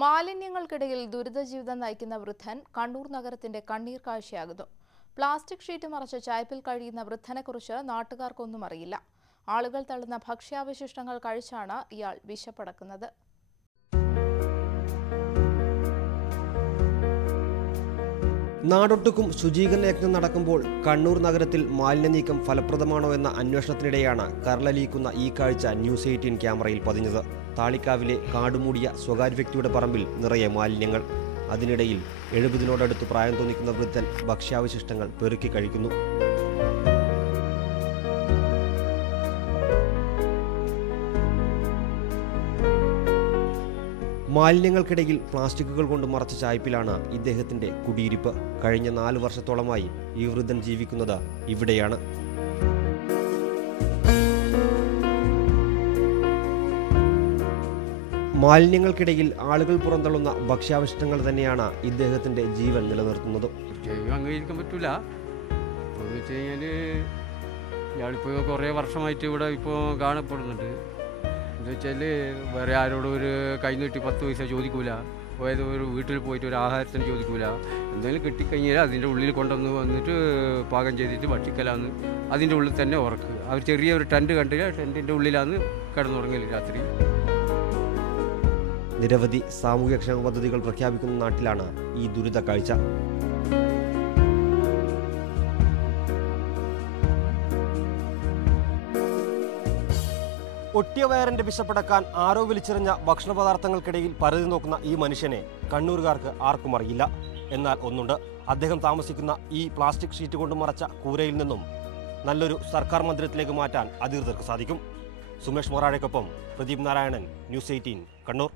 മാലിന്യങ്ങൾക്കിടയിൽ ദുരിതജീവിതം നയിക്കുന്ന വൃദ്ധൻ കണ്ണൂർ നഗരത്തിന്റെ കണ്ണീർ കാഴ്ചയാകുന്നു. പ്ലാസ്റ്റിക് ഷീറ്റ് മറച്ച ചായ്പിൽ കഴിയുന്ന വൃദ്ധനെക്കുറിച്ച് നാട്ടുകാർക്കൊന്നും അറിയില്ല. ആളുകൾ തള്ളുന്ന ഭക്ഷ്യാവശിഷ്ടങ്ങൾ കഴിച്ചാണ് ഇയാൾ വിശപ്പടക്കുന്നത്. നാടൊട്ടുക്കും ശുചീകരണ യജ്ഞം നടക്കുമ്പോൾ കണ്ണൂർ നഗരത്തിൽ മാലിന്യ നീക്കം ഫലപ്രദമാണോ എന്ന അന്വേഷണത്തിനിടെയാണ് കരളലിയിക്കുന്ന ഈ കാഴ്ച ന്യൂസ് 18 ക്യാമറയിൽ പതിഞ്ഞത്. താളിക്കാവിലെ കാടുമൂടിയ സ്വകാര്യ വ്യക്തിയുടെ പറമ്പിൽ നിറയെ മാലിന്യങ്ങൾ. അതിനിടയിൽ 70-നോടടുത്ത് പ്രായം തോന്നിക്കുന്ന വൃദ്ധൻ ഭക്ഷ്യാവശിഷ്ടങ്ങൾ പെറുക്കി കഴിക്കുന്നു. മാലിന്യങ്ങൾക്കിടയിൽ പ്ലാസ്റ്റിക്കുകൾ കൊണ്ട് മറച്ച ചായ്പിലാണ് ഇദ്ദേഹത്തിന്റെ കുടിയിരിപ്പ്. കഴിഞ്ഞ 4 വർഷത്തോളമായി ഈ വൃദ്ധൻ ജീവിക്കുന്നത് ഇവിടെയാണ്. മാലിന്യങ്ങൾക്കിടയിൽ ആളുകൾ പുറന്തള്ളുന്ന ഭക്ഷ്യാവശിഷ്ടങ്ങൾ തന്നെയാണ് ഇദ്ദേഹത്തിന്റെ ജീവൻ നിലനിർത്തുന്നത്. അംഗീകരിക്കാൻ പറ്റൂല. എന്ന് വെച്ച് കഴിഞ്ഞാൽ ഇയാളിപ്പോൾ കുറേ വർഷമായിട്ട് ഇവിടെ ഇപ്പോൾ കാണപ്പെടുന്നുണ്ട്. എന്ന് വെച്ചാൽ വേറെ ആരോടും ഒരു കൈ നീട്ടി 10 പൈസ ചോദിക്കൂല. പോയത് ഒരു വീട്ടിൽ പോയിട്ട് ഒരു ആഹാരത്തിന് ചോദിക്കൂല. എന്തെങ്കിലും കിട്ടിക്കഴിഞ്ഞാൽ അതിൻ്റെ ഉള്ളിൽ വന്നിട്ട് പാകം ചെയ്തിട്ട് ഭക്ഷിക്കലാന്ന് അതിൻ്റെ ഉള്ളിൽ തന്നെ ഉറക്ക്. അവർ ചെറിയ ഒരു ടെൻറ്റ് കണ്ടില്ല, ടെൻറ്റിൻ്റെ ഉള്ളിലാണ് കിടന്നുറങ്ങല് രാത്രി. നിരവധി സാമൂഹ്യക്ഷേമ പദ്ധതികൾ പ്രഖ്യാപിക്കുന്ന നാട്ടിലാണ് ഈ ദുരിത കാഴ്ച. ഒട്ടിയ വയറിന്റെ വിശപ്പടക്കാൻ ആരോ വലിച്ചെറിഞ്ഞ ഭക്ഷണ പദാർത്ഥങ്ങൾക്കിടയിൽ പരതി നോക്കുന്ന ഈ മനുഷ്യനെ കണ്ണൂരുകാർക്ക് ആർക്കും അറിയില്ല. എന്നാൽ ഒന്നുണ്ട്, അദ്ദേഹം താമസിക്കുന്ന ഈ പ്ലാസ്റ്റിക് ഷീറ്റ് കൊണ്ട് മറച്ച കൂരയിൽ നിന്നും നല്ലൊരു സർക്കാർ മന്ദിരത്തിലേക്ക് മാറ്റാൻ അധികൃതർക്ക് സാധിക്കും. സുമേഷ് മൊറാഴയ്ക്കൊപ്പം പ്രദീപ് നാരായണൻ, ന്യൂസ് 18 കണ്ണൂർ.